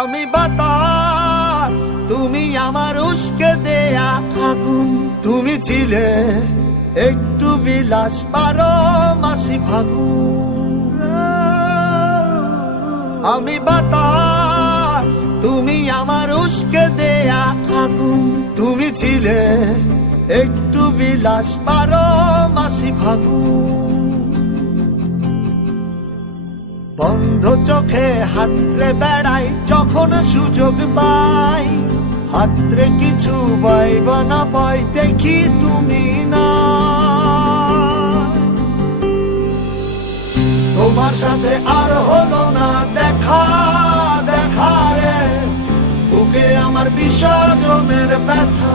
আমি বাতাস, তুমি আমার উস্কে দেয়া আগুন। তুমি ছিলে একটু বিলাস, 12 মাসি ফাগুন। আমি বাতাস, তুমি আমার উস্কে দেয়া আগুন। তুমি ছিলে একটু বিলাস, 12 মাসি ফাগুন। বন্ধ চোখে হাতরে বেড়াই যখন সুযোগ পাই, হাতরে কিছু পাইব না পাই, দেখি তুমি না। তোমার সাথে আর হলো না দেখা, দেখা রে বুকে আমার বিসর্জনের ব্যথা।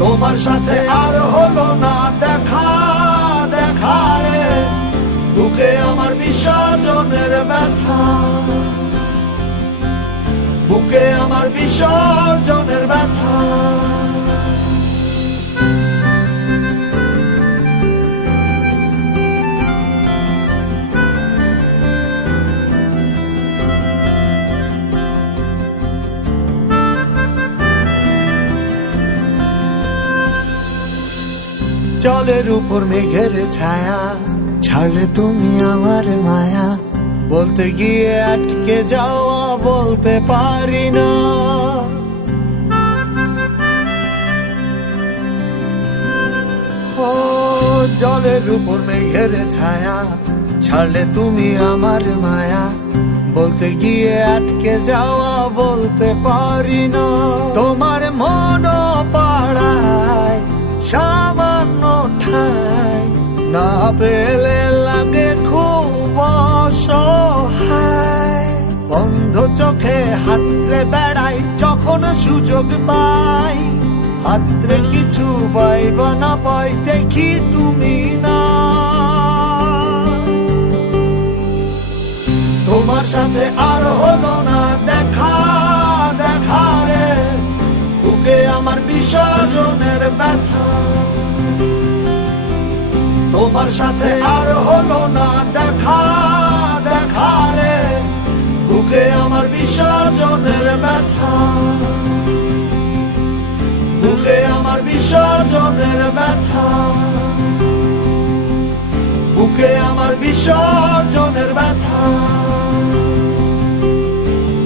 তোমার সাথে আর হলো না দেখা, দেখা রে বুকে আমার বিসর্জনের ব্যথা। বুকে আমার বিসর্জনের ব্যথা। জলের উপর মেঘের ছায়া, ছাড়লে তুমি আমার মায়া। বলতে গিয়ে আটকে যাওয়া বলতে পারি না। ও জলের উপর মেঘের ছায়া, ছাড়লে তুমি আমার মায়া। বলতে গিয়ে আটকে যাওয়া বলতে পারি না। তোমার মন পাড়ায় সামান্য ঠাই, না পেলে লাগে খুব অসহায়। বন্ধ চোখে হাতরে বেড়াই যখন সুযোগ পাই, হাতরে কিছু পাইব না পাই, দেখি তুমি না। তোমার সাথে আর হলো না দেখা, দেখা রে বুকে আমার বিসর্জনের ব্যথা। তোমার সাথে আর হলো না দেখা, দেখা রে বুকে আমার বিসর্জনের ব্যথা। বুকে আমার বিসর্জনের ব্যথা। বুকে আমার বিসর্জনের ব্যথা।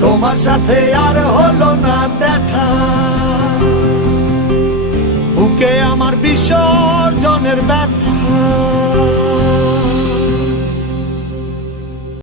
তোমার সাথে আর হলো না দেখা, বুকে আমার বিসর্জনের ব্যথা।